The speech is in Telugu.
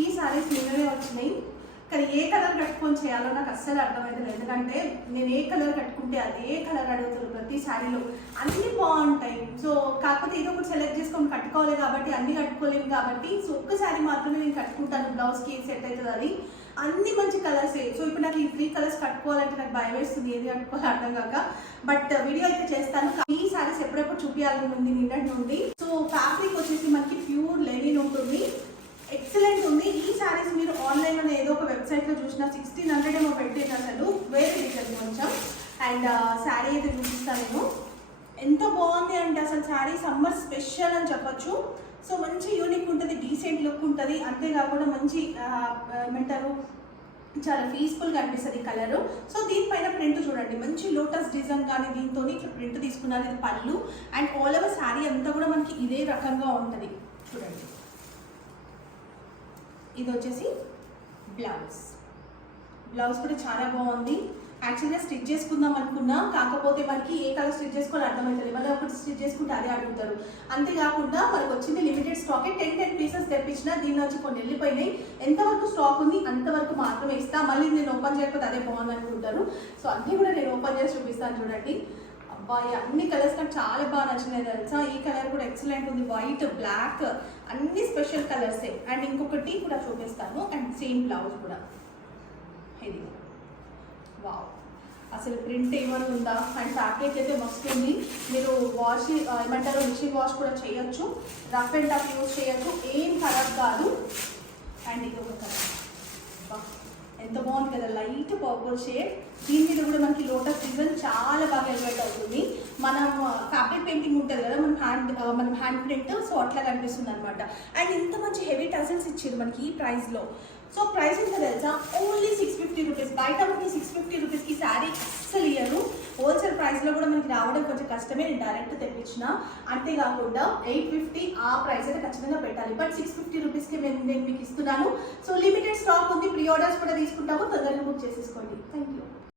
ఈ సారీస్ నిన్ననే వచ్చినాయి, కానీ ఏ కలర్ కట్టుకొని చేయాలో నాకు అస్సలు అర్థమవుతుంది. ఎందుకంటే నేను ఏ కలర్ కట్టుకుంటే అదే కలర్ అడుగుతారు ప్రతి శారీలో, అన్నీ బాగుంటాయి. సో కాకపోతే ఏదో ఒకటి సెలెక్ట్ చేసుకొని కట్టుకోవాలి కాబట్టి అన్నీ కట్టుకోలేము కాబట్టి, సో ఒక్క శారీ మాత్రమే నేను కట్టుకుంటాను, బ్లౌజ్కి సెట్ అవుతుంది అది. అన్ని మంచి కలర్సే. సో ఇప్పుడు నాకు ఈ 3 కలర్స్ కట్టుకోవాలంటే నాకు భయం వేస్తుంది, ఏది కట్టుకోవాలి అర్థం కాక. బట్ వీడియో అయితే చేస్తాను. ఈ శారీస్ ఎప్పుడెప్పుడు చూపించాలని ఉంది నిన్నటి నుండి. సో ఫ్యాబ్రిక్ వచ్చేసి మనకి ప్యూర్ లెనిన్ ఉంటుంది, ఎక్సలెంట్ ఉంది. ఈ శారీస్ మీరు ఆన్లైన్లో ఏదో ఒక వెబ్సైట్లో చూసిన 1600 ఏమో పెట్టేది, అసలు వేరే రీజన్ కొంచెం. అండ్ శారీ అయితే చూపిస్తాను నేను. ఎంత బాగుంది అంటే అసలు శారీ సమ్మర్ స్పెషల్ అని చెప్పొచ్చు. సో మంచి యూనిక్ ఉంటుంది, డీసెంట్ లుక్ ఉంటుంది, అంతేకాకుండా మంచి ఏమంటారు చాలా పీస్ఫుల్గా అనిపిస్తుంది కలరు. సో దీనిపైన ప్రింట్ చూడండి, మంచి లోటస్ డిజైన్ కానీ దీంతో ఇట్లా ప్రింట్ తీసుకున్నారు. ఇది పళ్ళు అండ్ ఆల్ ఓవర్ శారీ అంతా కూడా మనకి ఇదే రకంగా ఉంటుంది చూడండి. ఇది వచ్చేసి బ్లౌజ్ కూడా చాలా బాగుంది. యాక్చువల్గా స్టిచ్ చేసుకుందాం అనుకున్నా, కాకపోతే మనకి ఏ కలర్ స్టిచ్ చేసుకోవాలి అర్థమవుతుంది, మళ్ళీ ఒకటి స్టిచ్ చేసుకుంటే అదే అడుగుతారు. అంతేకాకుండా మనకు వచ్చింది లిమిటెడ్ స్టాకే, 10 పీసెస్ తెప్పించిన, దీనిలో వచ్చి కొన్ని వెళ్ళిపోయినాయి. ఎంతవరకు స్టాక్ ఉంది అంతవరకు మాత్రమే ఇస్తా, మళ్ళీ నేను ఓపెన్ చేయకపోతే అదే బాగుంది అనుకుంటారు. సో అన్నీ కూడా నేను ఓపెన్ చేసి చూపిస్తాను చూడండి. అబ్బాయి అన్ని కలర్స్ నాకు చాలా బాగా నచ్చినాయి తెలుసా. ఈ కలర్ కూడా ఎక్సలెంట్ ఉంది, వైట్ బ్లాక్ అన్ని స్పెషల్ కలర్సే. అండ్ ఇంకొకటి కూడా చూపిస్తాను, అండ్ సేమ్ బ్లౌజ్ కూడా ఇది. వావ్, అసలు ప్రింట్ ఏమైనా ఉందా. అండ్ ఫ్యాబ్రిక్ అయితే మస్తు ఉంది. మీరు వాష్ ఏమంటారు మిషన్ వాష్ కూడా చేయొచ్చు, రఫ్ అండ్ టఫ్ యూజ్ చేయొచ్చు, ఏం ఖరాబ్ కాదు. అండ్ ఇది ఒక కలర్ ఎంత బాగుంది కదా, లైట్ పర్పుల్ షేడ్. దీని మీద కూడా మనకి లోటస్ డిజైన్ చాలా బాగా ఎలివేట్ అవుతుంది. మనం ఫ్యాబ్రిక్ పెయింటింగ్ ఉంటుంది కదా, మనం హ్యాండ్ ప్రింట్, సో అట్లా కనిపిస్తుంది అనమాట. అండ్ ఇంత మంచి హెవీ టజల్స్ ఇచ్చారు మనకి ఈ ప్రైస్లో. సో ప్రైస్ ఎంత తెలుసా, ఓన్లీ 650 రూపీస్. బయట మనకి 650 రూపీస్కి శారీ అస్సలు ఇయ్యరు. హోల్సేల్ ప్రైస్లో కూడా మనకి రావడం కొంచెం కష్టమే, నేను డైరెక్ట్ తెప్పించిన. అంతేకాకుండా 850 ఆ ప్రైస్ అయితే ఖచ్చితంగా పెట్టాలి. బట్ 650 రూపీస్కి నేను మీకు ఇస్తున్నాను. సో లిమిటెడ్ స్టాక్ ఉంది, ప్రీ ఆర్డర్స్ కూడా తీసుకుంటాము, తొందరగా బుక్ చేసేసుకోండి. Thank you.